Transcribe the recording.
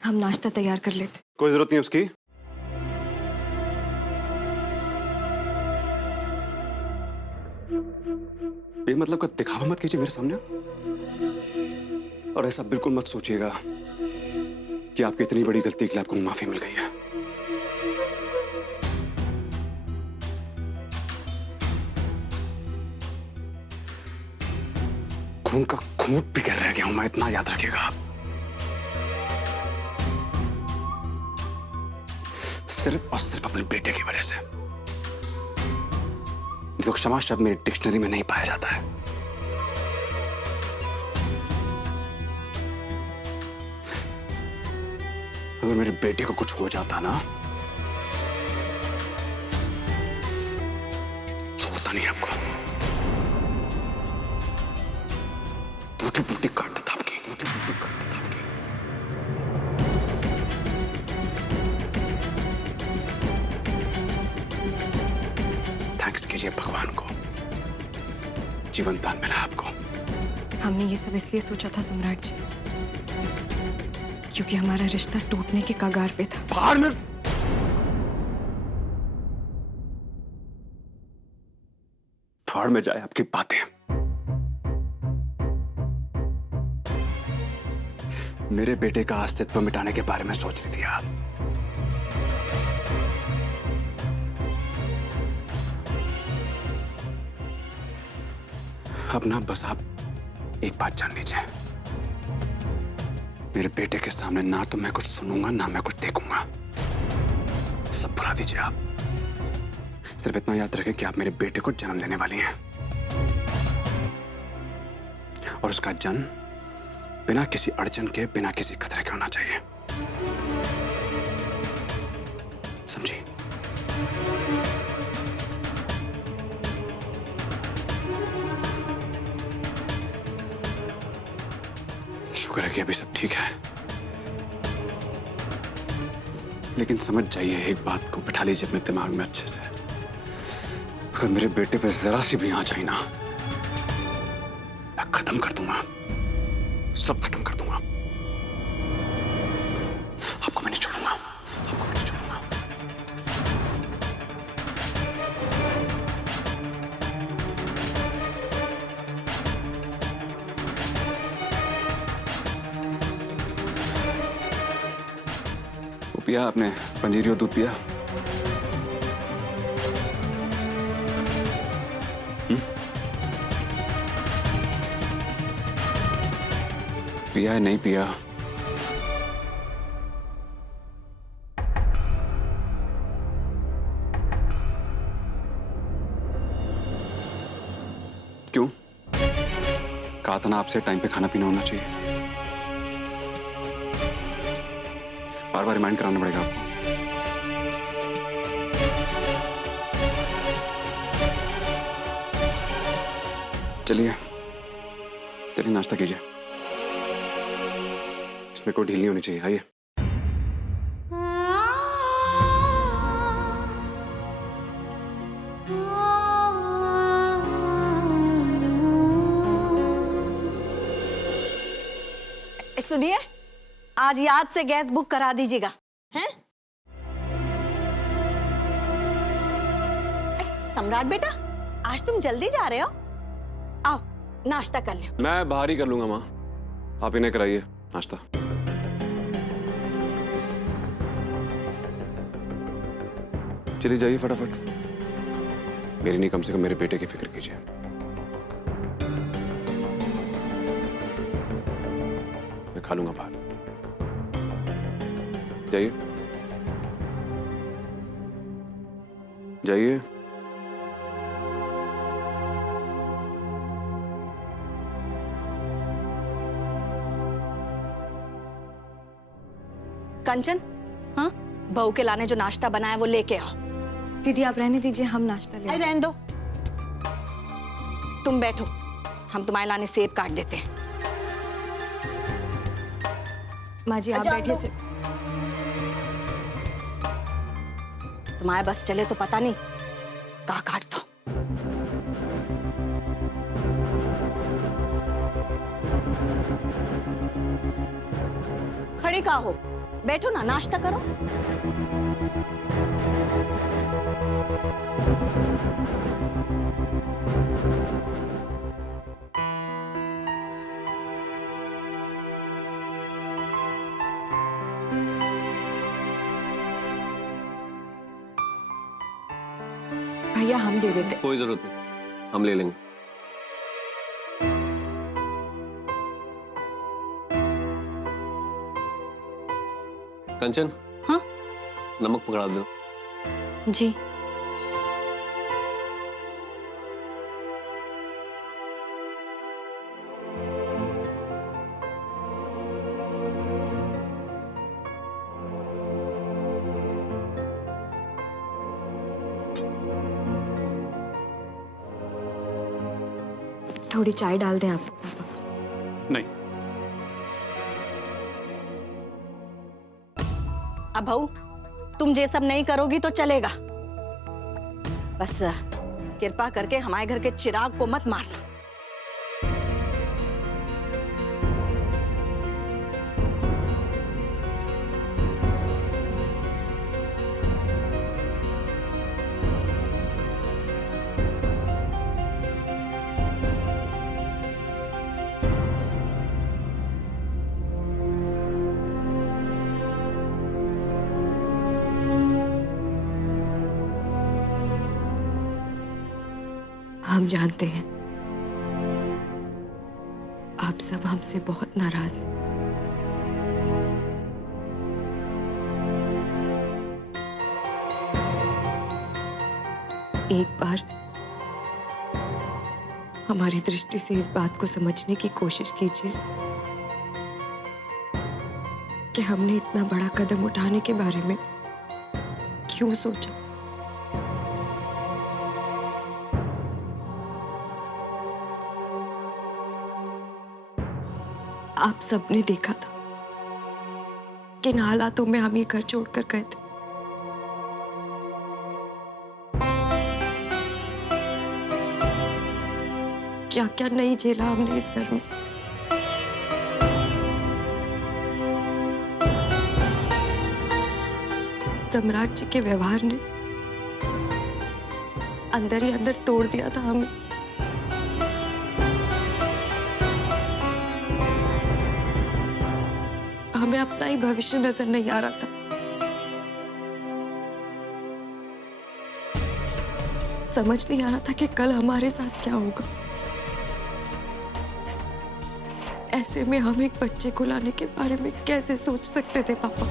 हम नाश्ता तैयार कर लेते। कोई जरूरत नहीं उसकी। बेमतलब का दिखावा मत कीजिए मेरे सामने, और ऐसा बिल्कुल मत सोचिएगा कि आपकी इतनी बड़ी गलती के लिए आपको माफी मिल गई है। खून का खूंट भी कर रह गया हूं मैं, इतना याद रखिएगा आप। सिर्फ और सिर्फ अपने बेटे की वजह से, जो क्षमा शब्द मेरी डिक्शनरी में नहीं पाया जाता है। अगर मेरे बेटे को कुछ हो जाता ना, छोड़ता नहीं आपको, बूटी बूटी काट देता आपकी, बूटी बूटी काट देता आपकी। थैंक्स कीजिए भगवान को, जीवन दान मिला आपको। हमने ये सब इसलिए सोचा था सम्राट जी, क्योंकि हमारा रिश्ता टूटने के कगार पे था। बाहर में फाड़ में जाए आपकी बातें। मेरे बेटे का अस्तित्व मिटाने के बारे में सोच रही थी आप। अब ना बस आप एक बात जान लीजिए, मेरे बेटे के सामने ना तो मैं कुछ सुनूंगा ना मैं कुछ देखूंगा। सब भुला दीजिए आप। सिर्फ इतना याद रखें कि आप मेरे बेटे को जन्म देने वाली हैं, और उसका जन्म बिना किसी अड़चन के, बिना किसी खतरे के होना चाहिए। समझी? शुक्र है कि अभी सब ठीक है, लेकिन समझ जाइए, एक बात को बिठा लीजिए अपने दिमाग में अच्छे से। अगर मेरे बेटे पे जरा सी भी आंच आई ना, मैं खत्म कर दूंगा, सब खत्म कर दूंगा। आपको मैं नहीं छोड़ूंगा, आपको मैं नहीं छोड़ूंगा। वो पिया आपने पंजीरी और दूध पिया? पिया है नहीं पिया? क्यों? कहा था ना आपसे टाइम पे खाना पीना होना चाहिए। बार बार रिमाइंड कराना पड़ेगा आपको। चलिए चलिए नाश्ता कीजिए, इसमें कोई ढील नहीं होनी चाहिए। आइए। सुनिए, आज याद से गैस बुक करा दीजिएगा, हैं? सम्राट बेटा, आज तुम जल्दी जा रहे हो? आओ नाश्ता कर लो। मैं बाहर ही कर लूंगा माँ, आप इन्हें कराइए नाश्ता। चलिए जाइए फटाफट, मेरी नहीं कम से कम मेरे बेटे की फिक्र कीजिए। मैं खा लूंगा बाहर, जाइए जाइए। कंचन, हाँ, बहू के लाने जो नाश्ता बनाया वो लेके आओ। दीदी आप रहने दीजिए, हम नाश्ता ले। अरे रहने दो, तुम बैठो, हम तुम्हारे लाने सेब काट देते हैं। माँ जी आप बैठे से। तुम्हारे बस चले तो पता नहीं कहाँ काट दो। खड़े कहाँ हो, बैठो ना, नाश्ता करो। भैया हम दे देते। कोई जरूरत नहीं, हम ले लेंगे। कंचन। हाँ? नमक पकड़ा दो। जी। थोड़ी चाय डाल दें आप पापा। नहीं। अब बहू, तुम ये सब नहीं करोगी तो चलेगा। बस कृपा करके हमारे घर के चिराग को मत मारना। हम जानते हैं आप सब हमसे बहुत नाराज हैं। एक बार हमारी दृष्टि से इस बात को समझने की कोशिश कीजिए कि हमने इतना बड़ा कदम उठाने के बारे में क्यों सोचा। आप सबने देखा था किन हालातों में हम ये घर छोड़कर गए थे। क्या क्या नहीं झेला हमने इस घर में। सम्राट जी के व्यवहार ने अंदर ही अंदर तोड़ दिया था हमें। हमें अपना ही भविष्य नजर नहीं आ रहा था। समझ नहीं आ रहा था कि कल हमारे साथ क्या होगा। ऐसे में हम एक बच्चे को लाने के बारे में कैसे सोच सकते थे पापा।